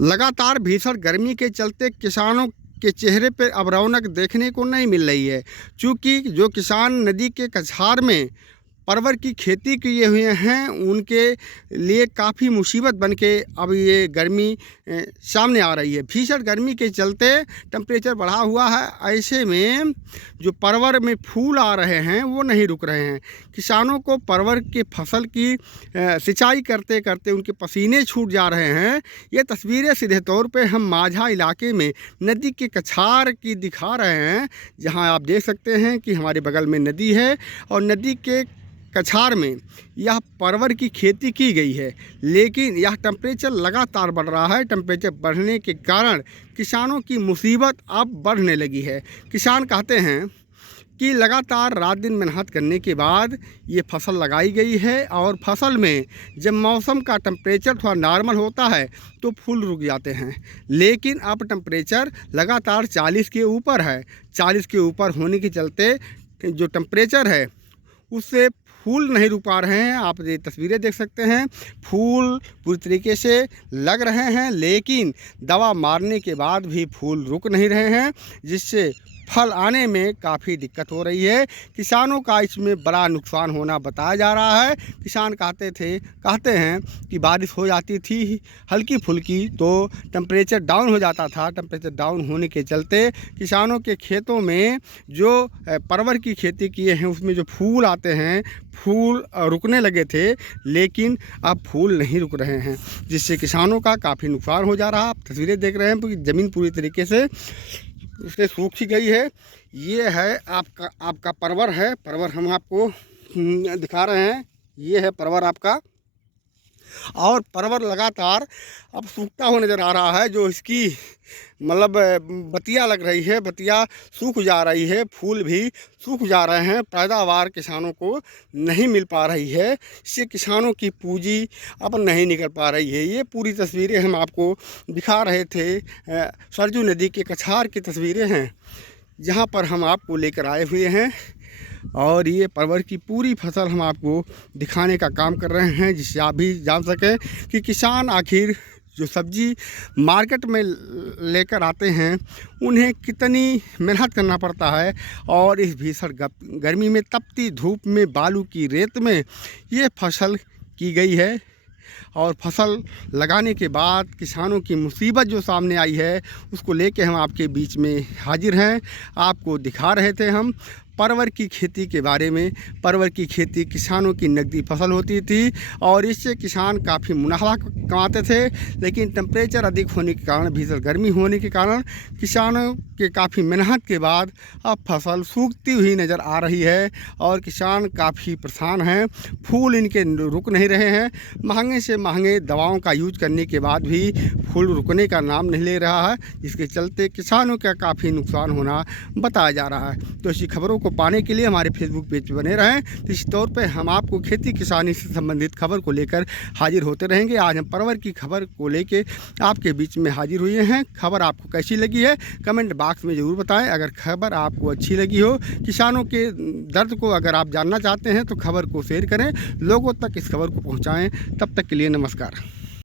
लगातार भीषण गर्मी के चलते किसानों के चेहरे पर अब रौनक देखने को नहीं मिल रही है। चूँकि जो किसान नदी के कछार में परवर की खेती किए हुए हैं, उनके लिए काफ़ी मुसीबत बन के अब ये गर्मी सामने आ रही है। भीषण गर्मी के चलते टेम्परेचर बढ़ा हुआ है। ऐसे में जो परवर में फूल आ रहे हैं वो नहीं रुक रहे हैं। किसानों को परवर के फसल की सिंचाई करते करते उनके पसीने छूट जा रहे हैं। ये तस्वीरें सीधे तौर पे हम माझा इलाके में नदी के कछार की दिखा रहे हैं, जहां आप देख सकते हैं कि हमारे बगल में नदी है और नदी के कछार में यह परवर की खेती की गई है। लेकिन यह टेम्परेचर लगातार बढ़ रहा है। टेम्परेचर बढ़ने के कारण किसानों की मुसीबत अब बढ़ने लगी है। किसान कहते हैं कि लगातार रात दिन मेहनत करने के बाद ये फसल लगाई गई है और फसल में जब मौसम का टेम्परेचर थोड़ा नॉर्मल होता है तो फूल रुक जाते हैं। लेकिन अब टेम्परेचर लगातार 40 के ऊपर है। 40 के ऊपर होने के चलते जो टेम्परेचर है उससे फूल नहीं रुक पा रहे हैं। आप ये तस्वीरें देख सकते हैं, फूल पूरी तरीके से लग रहे हैं, लेकिन दवा मारने के बाद भी फूल रुक नहीं रहे हैं, जिससे फल आने में काफ़ी दिक्कत हो रही है। किसानों का इसमें बड़ा नुकसान होना बताया जा रहा है। किसान कहते हैं कि बारिश हो जाती थी हल्की फुल्की तो टेम्परेचर डाउन हो जाता था। टेम्परेचर डाउन होने के चलते किसानों के खेतों में जो परवर की खेती किए हैं उसमें जो फूल आते हैं, फूल रुकने लगे थे, लेकिन अब फूल नहीं रुक रहे हैं, जिससे किसानों का काफ़ी नुकसान हो जा रहा है। आप तस्वीरें देख रहे हैं कि ज़मीन पूरी तरीके से उससे सूखी गई है। ये है आपका परवर है। परवर हम आपको दिखा रहे हैं। ये है परवर आपका, और परवर लगातार अब सूखता हुआ नज़र आ रहा है। जो इसकी मतलब बतिया लग रही है, बतिया सूख जा रही है, फूल भी सूख जा रहे हैं। पैदावार किसानों को नहीं मिल पा रही है। इससे किसानों की पूंजी अब नहीं निकल पा रही है। ये पूरी तस्वीरें हम आपको दिखा रहे थे। सरजू नदी के कछार की तस्वीरें हैं, जहाँ पर हम आपको लेकर आए हुए हैं, और ये परवर की पूरी फसल हम आपको दिखाने का काम कर रहे हैं, जिससे आप भी जान सकें कि किसान आखिर जो सब्जी मार्केट में लेकर आते हैं उन्हें कितनी मेहनत करना पड़ता है। और इस भीषण गर्मी में, तपती धूप में, बालू की रेत में ये फसल की गई है। और फसल लगाने के बाद किसानों की मुसीबत जो सामने आई है उसको लेके हम आपके बीच में हाजिर हैं। आपको दिखा रहे थे हम परवर की खेती के बारे में। परवर की खेती किसानों की नकदी फसल होती थी और इससे किसान काफ़ी मुनाफा कमाते थे। लेकिन टेम्परेचर अधिक होने के कारण, भीषण गर्मी होने के कारण किसानों के काफ़ी मेहनत के बाद अब फसल सूखती हुई नज़र आ रही है और किसान काफ़ी परेशान हैं। फूल इनके रुक नहीं रहे हैं। महंगे से महंगे दवाओं का यूज करने के बाद भी फूल रुकने का नाम नहीं ले रहा है, जिसके चलते किसानों का काफ़ी नुकसान होना बताया जा रहा है। तो ऐसी खबरों को पाने के लिए हमारे फेसबुक पेज पर बने रहें। तो इस तौर पे हम आपको खेती किसानी से संबंधित खबर को लेकर हाजिर होते रहेंगे। आज हम परवर की खबर को लेकर आपके बीच में हाजिर हुए हैं। खबर आपको कैसी लगी है कमेंट बॉक्स में ज़रूर बताएं। अगर खबर आपको अच्छी लगी हो, किसानों के दर्द को अगर आप जानना चाहते हैं, तो खबर को शेयर करें, लोगों तक इस खबर को पहुँचाएँ। तब तक के लिए नमस्कार।